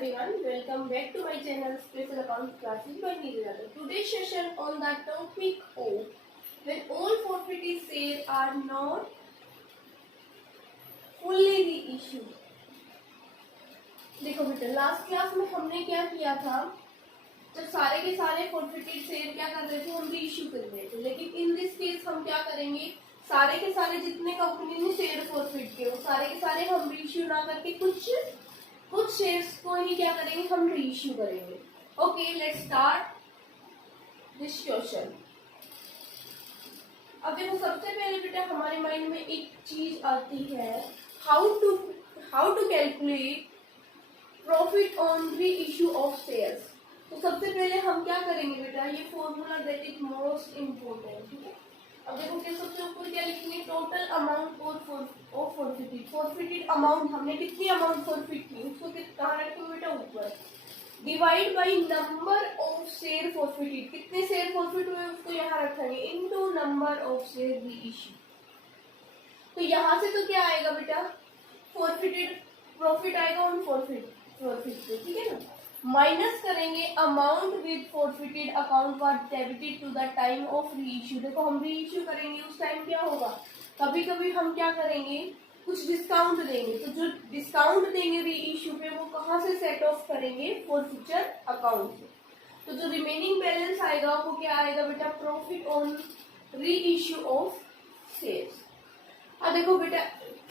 everyone, welcome back to my channel Special Account Classes by Neeraj. Today's session on the topic of when all forfeited shares are not fully reissued. देखो बेटा, last class में हमने क्या किया था, जब सारे के सारे forfeited शेयर क्या कर रहे थे, हम रीइश्यू कर रहे थे। लेकिन इन दिस केस हम क्या करेंगे, सारे के सारे जितने कंपनी ने शेयर फॉरफिट किए वो सारे के सारे हम रीइश्यू ना करके कुछ शेयर्स को ही क्या करेंगे, हम रीइश्यू करेंगे। Okay, let's start this question. अब देखो, सबसे पहले बेटा हमारे माइंड में एक चीज आती है, how to calculate profit on reissue of shares. तो सबसे पहले हम क्या करेंगे बेटा, ये formula that is most important. ठीक है, अब देखो कि सबसे ऊपर क्या लिखेंगे, total amount of forfeited amount, हमने कितनी अमाउंट फॉरफिट की उसको कहाँ रखेंगे बेटा, ऊपर। Divide by number of share forfeited, कितने शेयर फॉरफिट हुए उसको यहाँ रखेंगे, into number of share reissue. तो यहाँ से तो क्या आएगा बेटा, फॉरफिटेड प्रॉफिट आएगा ऑन फॉरफिट से, ठीक है ना। माइनस करेंगे amount with forfeited account was debited to the time of reissue. देखो हम रीइश्यू करेंगे उस टाइम क्या होगा, कभी कभी हम क्या करेंगे, कुछ डिस्काउंट देंगे। तो जो डिस्काउंट देंगे रीइश्यू पे वो कहाँ से सेट ऑफ करेंगे, फॉरफिचर अकाउंट से। तो जो रिमेनिंग बैलेंस आएगा वो क्या आएगा बेटा, profit on reissue of shares. अब देखो बेटा,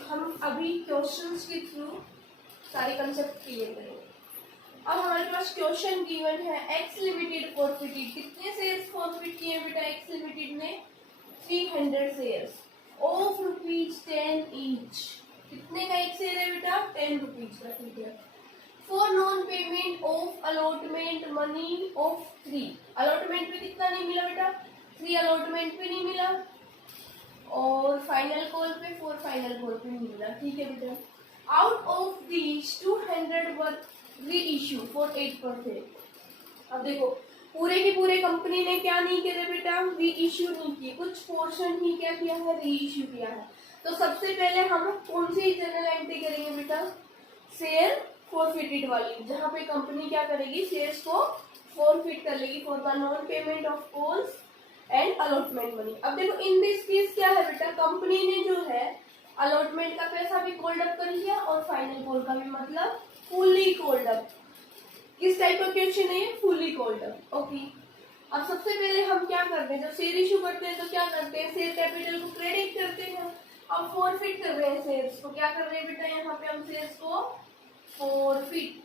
हम अभी क्वेश्चंस के थ्रू सारे कंसेप्ट क्लियर करेंगे। अब हमारे पास क्वेश्चन गिवन है, एक्स लिमिटेड फॉरफिटेड, कितने शेयर्स फॉरफिट किए बेटा एक्स लिमिटेड ने, 300 शेयर्स ऑफ ₹10 ईच। कितने का एक शेयर है बेटा, 10 रुपीज का, ठीक है। For non payment of allotment money of 3, allotment पे कितना नहीं मिला बेटा, 3 अलॉटमेंट पे नहीं मिला, और फाइनल कॉल पे 4 फाइनल कॉल पे नहीं मिला, ठीक है बेटा। Out of these 200 were reissue for 8%। अब देखो पूरे की पूरे कंपनी ने क्या नहीं किया बेटा, रीइश्यू नहीं किए, कुछ पोर्शन ही क्या किया है, रीइश्यू किया है। तो सबसे पहले हम कौन सी जर्नल एंट्री करेंगे बेटा, शेयर फॉरफिटेड वाली, जहां पे कंपनी क्या करेगी, शेयर्स को फॉरफिट कर लेगी for the non payment of calls and allotment money. अब देखो इन दिस केस क्या है बेटा, कंपनी ने जो है अलॉटमेंट का पैसा भी कॉल्ड अप कर लिया और फाइनल कॉल का भी, मतलब फुली कॉल्ड अप। किस टाइप का क्वेश्चन है ये, फुली कॉल्ड अप। ओके, अब सबसे पहले हम क्या करते हैं, जब शेयर इशू करते हैं तो क्या करते हैं, शेयर कैपिटल को क्रेडिट करते हैं। अब फॉरफिट कर रहे हैं शेयर्स को, क्या कर रहे हैं बेटा, यहाँ पे हम शेयर्स को फॉरफिट,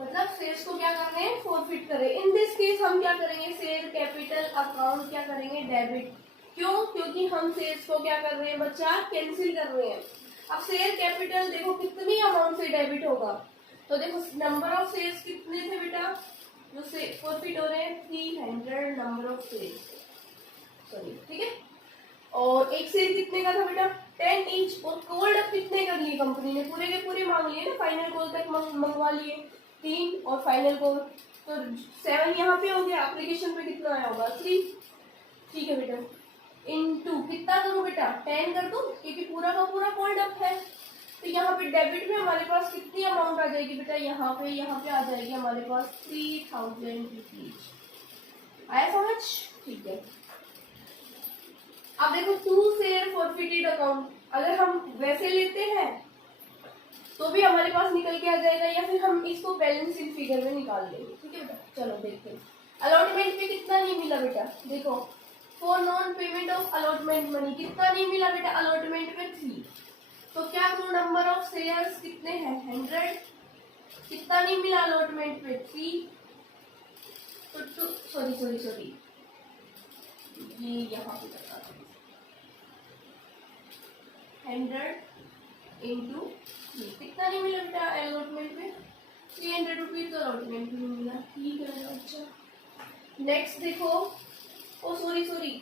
मतलब शेयर्स को क्या कर रहे हैं, फॉरफिट कर रहे हैं। इन दिस केस हम क्या करेंगे, शेयर कैपिटल अकाउंट क्या करेंगे, डेबिट। क्यों, क्योंकि हम शेयर्स को क्या कर रहे हैं बच्चा, कैंसिल कर रहे हैं। अब शेयर कैपिटल देखो कितनी अमाउंट से डेबिट होगा, तो देखो नंबर ऑफ शेयर्स कितने थे बेटा, जो से फॉरफिट हो रहे हैं 300 नंबर ऑफ शेयर्स, सॉरी, ठीक है। और एक शेयर कितने का था बेटा, 10 इंच। और कॉल्ड अप कितने कर लिए कंपनी ने, पूरे के पूरे मांग लिए ना, फाइनल कॉल तक मंगवा लिए 3 और फाइनल कॉल, तो 7 यहाँ पे हो गया। एप्लीकेशन पे कितना आया होगा, 3, ठीक है बेटा। इनटू कितना करूं बेटा, 10 कर दूं, क्योंकि पूरा का पूरा कॉल्ड अप है। तो यहाँ पे डेबिट में हमारे पास कितनी अमाउंट आ जाएगी बेटा, यहाँ पे आ जाएगी हमारे पास 3000 रुपीज। आया समझ, ठीक है। अब देखो 2 शेयर फॉरफिटेड अकाउंट, अगर हम वैसे लेते हैं तो भी हमारे पास निकल के आ जाएगा, या फिर हम इसको बैलेंस शीट फिगर में निकाल लेंगे, ठीक है बेटा। चलो देखते हैं, अलॉटमेंट पे कितना नहीं मिला बेटा, देखो for non payment of allotment money कितना नहीं मिला बेटा, अलॉटमेंट में 3। तो क्या करूं, नंबर ऑफ शेयर्स कितने हैं, 100, कितना नहीं मिला अलॉटमेंट पे 3, तो सॉरी ये यहाँ पे बता 100 इंटू 3, कितना नहीं मिला बेटा अलॉटमेंट में, 300 रुपीज, तो अलॉटमेंट भी नहीं मिला, ठीक है। अच्छा नेक्स्ट देखो, ओ सॉरी,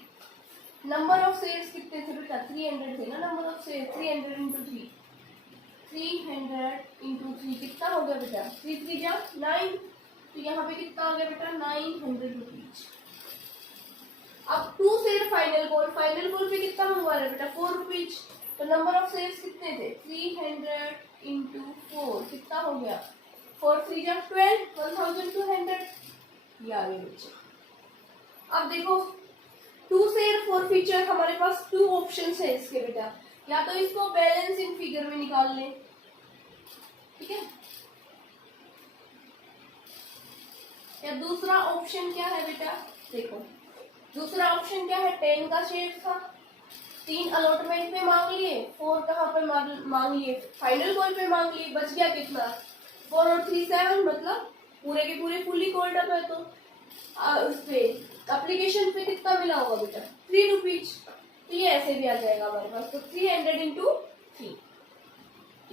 नंबर ऑफ शेयर्स कितने थे बेटा, 300 थे ना number of share, 300 into 3, 300 into 3 कितना हो गया बेटा, 3 जा 9, तो यहाँ पे कितना हो गया बेटा, 900 रुपीज। अब 2 शेयर फाइनल कॉल पे कितना मंगवा रहे बेटा, 4 रुपीज। तो नंबर ऑफ शेयर्स कितने थे, 300 इंटू 4 कितना हो गया, 4 3 जा 12, 1200 ये आ गए बच्चे। अब देखो टू शेयर फॉरफीचर हमारे पास टू ऑप्शन है इसके बेटा, या तो इसको बैलेंस इन फिगर में निकाल लें, ठीक है, या दूसरा ऑप्शन क्या है बेटा, देखो दूसरा ऑप्शन क्या है, 10 का शेयर था, 3 अलॉटमेंट पे मांग लिए, 4 कहाँ पे मांग लिए, फाइनल कॉल पे मांग लिए, बच गया कितना 4 और 3 7, मतलब पूरे के पूरे फुली कॉल्ड अप है। तो उस पे एप्लीकेशन पे कितना मिला होगा बेटा 3 रुपीज, तो ये ऐसे भी आ जाएगा हमारे पास, तो 300 इंटू 3,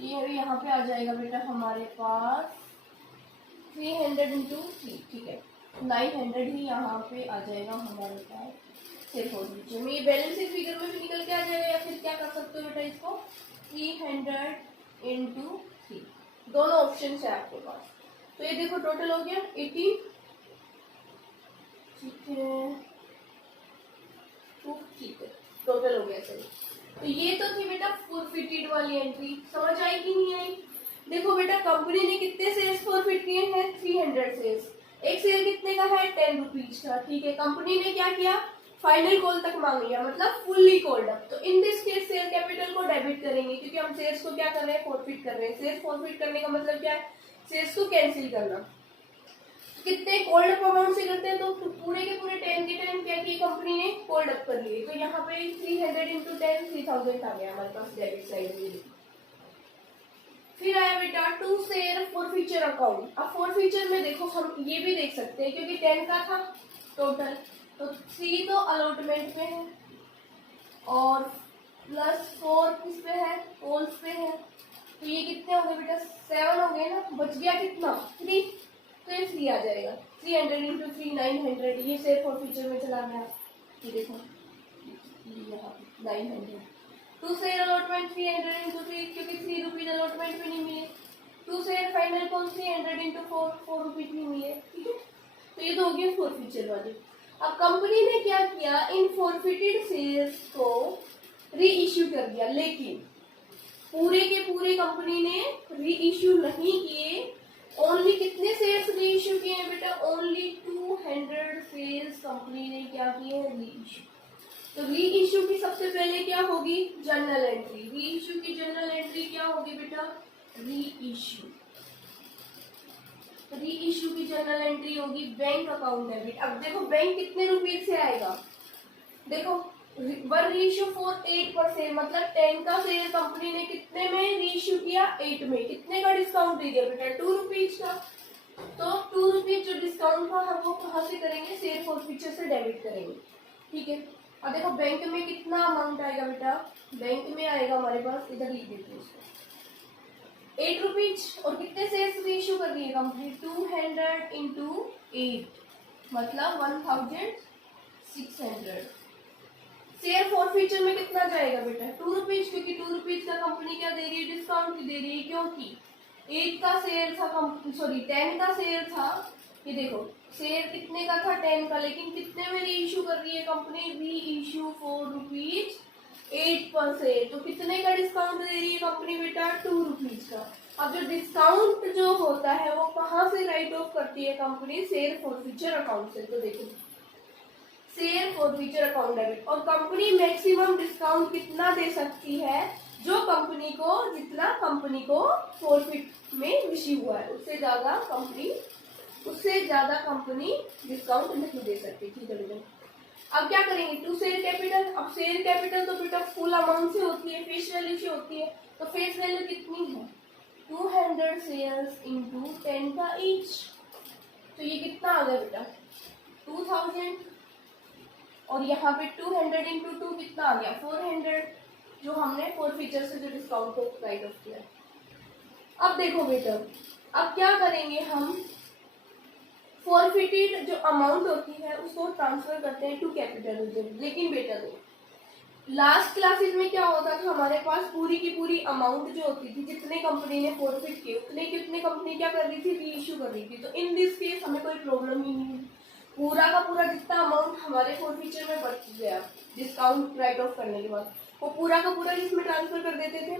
ये यहाँ पे आ जाएगा बेटा हमारे पास 300 इंटू 3, ठीक है, 900 ही यहाँ पे आ जाएगा हमारे पास सिर्फ और नीचे में, ये बैलेंसिंग फिगर में भी निकल के आ जाएगा, या फिर क्या कर सकते हो बेटा इसको 300 इंटू 3, दोनों ऑप्शन है आपके पास। तो ये देखो टोटल हो गया 80, ठीक है, ठीक है, टोटल हो गया सही। तो ये तो थी बेटा फॉरफिटेड वाली एंट्री, समझ आई कि नहीं आई। देखो बेटा कंपनी ने कितने शेयर्स फॉरफिट किए हैं, 300 शेयर्स, एक शेयर कितने का है 10 रुपीज का, ठीक है, कंपनी ने क्या किया फाइनल कॉल तक मांग लिया, मतलब फुल्ली कॉल्ड अप। तो in this case share capital को डेबिट करेंगे, क्योंकि हम शेयर्स को क्या कर रहे हैं फॉरफिट कर रहे हैं, शेयर्स फॉरफिट करने का मतलब क्या है शेयर्स को कैंसिल करना। कितने कोल्ड अप अमाउंट से करते हैं, तो पूरे के पूरे 10 के 10 क्या की कंपनी ने कोल्ड अप कर लिए, तो यहाँ पे 300 इंटू 10 3000 आ गया हमारे पास डेबिट साइड में। फिर आया बेटा टू शेयर फॉरफीचर अकाउंट। अब फॉरफीचर में देखो हम ये भी देख सकते हैं, क्योंकि 10 का था टोटल, तो 3 तो अलॉटमेंट पे है और प्लस 4 किस पे है कॉल्स पे है, तो ये कितने हो गए बेटा 7 हो गए ना, बच गया कितना 3, तो ये 3 आ जाएगा, 300 इंटू 3 900, ये शेयर फॉरफीचर में चला गया, ये देखो यहाँ 900। टू शेयर अलॉटमेंट 300 इंटू 3, क्योंकि 3 रुपीज अलॉटमेंट पे नहीं मिले, two share final call 300 into 4 rupees नहीं मिले, ठीक है, तो ये तो हो गया फॉरफीचर वाले। अब कंपनी ने क्या किया, इन फॉरफिटेड शेयर्स को री इश्यू कर दिया, लेकिन पूरे के पूरे कंपनी ने री इश्यू नहीं किए, ओनली कितने शेयर्स री इश्यू किए हैं बेटा, ओनली 200 शेयर्स कंपनी ने क्या किए हैं री इश्यू। तो री इश्यू की सबसे पहले क्या होगी जर्नल एंट्री, री इश्यू की जर्नल एंट्री क्या होगी बेटा री इश्यू, री इश्यू की जर्नल एंट्री होगी बैंक अकाउंट डेबिट। अब देखो बैंक कितने रुपीज से आएगा, देखो वन रीइश्यू फॉर 8%, मतलब 10 का शेयर कंपनी ने कितने में रीइश्यू किया 8 में, कितने का डिस्काउंट दे दिया बेटा 2 रुपीज का, तो 2 रुपीज जो डिस्काउंट का है वो कहाँ से करेंगे शेयर फॉरफीचर से डेबिट करेंगे, ठीक है। अब देखो बैंक में कितना अमाउंट आएगा बेटा, बैंक में आएगा हमारे पास, इधर लिख देते हैं इसको 8 रुपीज, और कितने शेयर रीइश्यू कर दिए कंपनी 200 इंटू 8, मतलब 1600। शेयर फॉरफीचर में कितना जाएगा बेटा 2 रुपीज, क्योंकि 2 रुपीज का कंपनी क्या दे रही है डिस्काउंट दे रही है, क्योंकि 8 का शेयर था 10 का शेयर था, ये देखो शेयर कितने का था 10 का, लेकिन कितने में री इश्यू कर रही है कंपनी री इश्यू 4 रुपीज 8%, तो कितने का डिस्काउंट दे रही है कंपनी बेटा 2 रुपीज का। अब जो डिस्काउंट जो होता है वो कहाँ से राइट ऑफ करती है कंपनी शेयर फॉरफीचर अकाउंट से, तो देखो शेयर फॉरफीचर अकाउंट डेबिट, और कंपनी मैक्सिमम डिस्काउंट कितना दे सकती है, जो कंपनी को जितना कंपनी को प्रॉफिट में रिसीव हुआ है उससे ज्यादा कंपनी डिस्काउंट नहीं दे सकती, ठीक है बेटा। अब क्या करेंगे टू शेयर कैपिटल, अब शेयर कैपिटल तो बेटा फुल अमाउंट से होती है, फेस वैल्यू से होती है, तो फेस वैल्यू कितनी है 200 शेयर्स इंटू 10 का ईच, तो ये कितना आ गया बेटा 2000, और यहाँ पे 200 इंटू 2 कितना आ गया 400, जो हमने फॉरफीचर से जो डिस्काउंट को राइट ऑफ किया। अब देखो बेटा अब क्या करेंगे हम, फॉरफिटेड जो अमाउंट होती है उसको ट्रांसफर करते हैं टू कैपिटल रिजर्व। लेकिन बेटा देखो लास्ट क्लासेस में क्या होता था, हमारे पास पूरी की पूरी अमाउंट जो होती थी जितने कंपनी ने फॉरफिट किए उतने कितने कंपनी क्या कर रही थी री इश्यू कर रही थी, तो इन दिस केस हमें कोई प्रॉब्लम ही नहीं है, पूरा का पूरा जितना अमाउंट हमारे फॉरफीचर में बच गया डिस्काउंट राइट ऑफ करने के बाद वो पूरा का पूरा इसमें ट्रांसफर कर देते थे,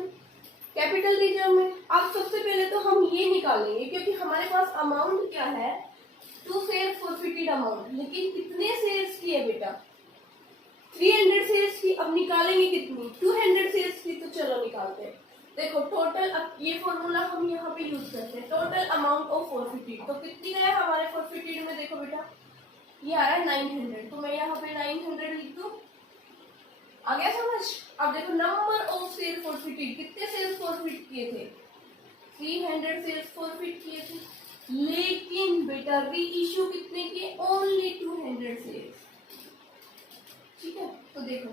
कैपिटल रिजर्व में अब सबसे पहले तो हम ये निकालेंगे क्योंकि हमारे पास अमाउंट क्या है, 2 शेयर फॉरफिटेड अमाउंट, लेकिन कितने शेयर्स की है बेटा, 300 शेयर्स की। अब निकालेंगे कितनी, 200 शेयर्स की। तो चलो निकालते हैं। देखो टोटल, अब ये फॉर्मूला हम यहाँ पे यूज करते हैं, टोटल अमाउंट ऑफ फॉरफिटेड। तो कितनी गया हमारे फॉरफिटेड में, देखो बेटा ये आ रहा है 900, तो मैं यहाँ पे 900 लिख दूं। आ गया समझ। अब देखो नंबर ऑफ शेयर फॉरफिटेड, कितने शेयर फॉरफिट किए थे, 300 शेयर फॉरफिट किए थे, लेकिन बेटा री इश्यू कितने किए, ओनली 200 शेयर। ठीक है, तो देखो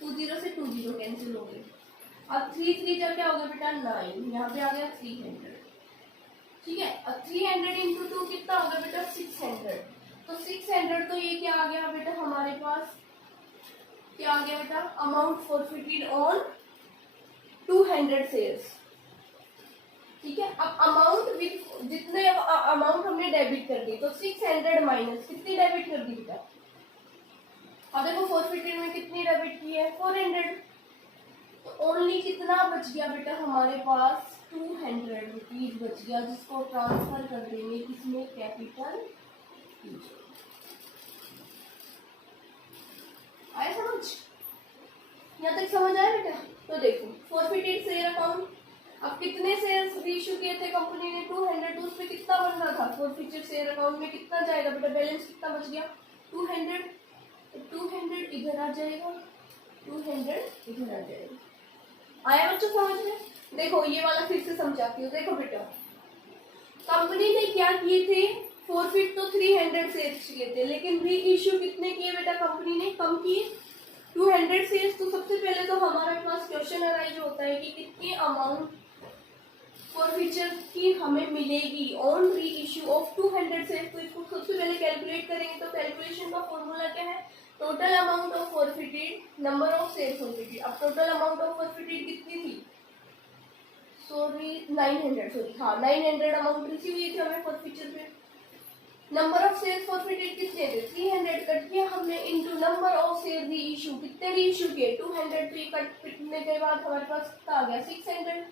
20 से 20 कैंसिल हो गए। अब 3 जा क्या हो गया बेटा 9, यहाँ पे आ गया 300। ठीक है, अब 300 इंटू 2 कितना हो गया बेटा 600। तो 600, तो ये क्या आ गया बेटा हमारे पास, क्या आ गया बेटा, अमाउंट फॉरफिटेड ऑन 200 शेयर्स। ठीक है, अब अमाउंट विथ जितने अमाउंट हमने डेबिट कर दी, तो 600 माइनस कितनी डेबिट कर दी बेटा, अब देखो फॉरफिटेड में कितनी डेबिट की है 400, तो ओनली कितना बच गया बेटा हमारे पास 200 रुपीज बच गया, जिसको ट्रांसफर कर देंगे किसमें, कैपिटल। आया समझ, यहाँ तक समझ आया बेटा। तो देखो फॉरफिटेड शेयर अकाउंट, अब कितने शेयर्स इशू किए थे कंपनी ने 200, तो उसमें कितना बनना था, फॉरफिटेड शेयर अकाउंट में कितना जाएगा बेटा, बैलेंस कितना बच गया 200, तो 200 इधर आ जाएगा, 200 इधर आ जाएगा। आया बच्चों समझ में। देखो ये वाला फिर से समझाती हूँ। देखो बेटा कंपनी ने क्या किए थे, फॉरफिट तो 300 शेयर्स किए थे, लेकिन री इश्यू कितने किए बेटा कंपनी ने, कम किए 200 शेयर्स। तो सबसे पहले तो हमारे पास क्वेश्चन अराइज होता है कि कितनी अमाउंट फॉरफिचर की हमें मिलेगी ऑन री इश्यू ऑफ 200 शेयर्स। तो इसको सबसे पहले कैलकुलेट करेंगे। तो कैलकुलेशन का फॉर्मूला क्या है, total amount of forfeited number of share forfeited. अब टोटल अमाउंट ऑफ फॉरफिटेड कितनी थी, सॉरी 900, सॉरी हाँ 900 अमाउंट रिसीव हुई थी हमें फॉरफिचर पे। नंबर ऑफ शेयर फॉरफिटेड कितने थे 300, कट किया हमने इनटू नंबर ऑफ शेयर री इशू, कितने री इशू किए 200, तो कट पिटने के बाद हमारे पास कितना आ गया 600।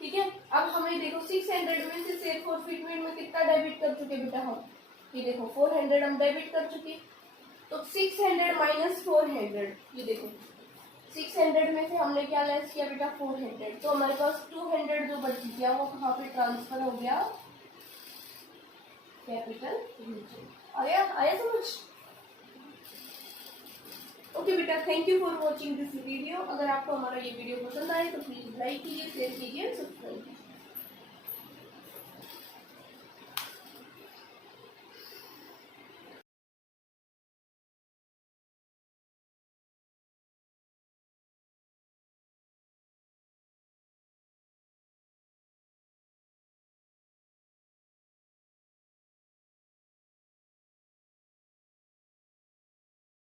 ठीक है, अब हमें देखो 600 में से शेयर फॉरफिट में कितना डेबिट कर चुके बेटा हम, ये देखो 400 हम डेबिट कर चुके। तो 600 माइनस 400, ये देखो 600 में से हमने क्या लेस किया बेटा 400, तो हमारे पास 200 जो बच गया वो कहाँ पे ट्रांसफर हो गया, कैपिटल रीजन। आया समझ। ओके बेटा, thank you for watching this video. अगर आपको हमारा ये वीडियो पसंद आए तो प्लीज लाइक कीजिए, शेयर कीजिए, सब्सक्राइब कीजिए।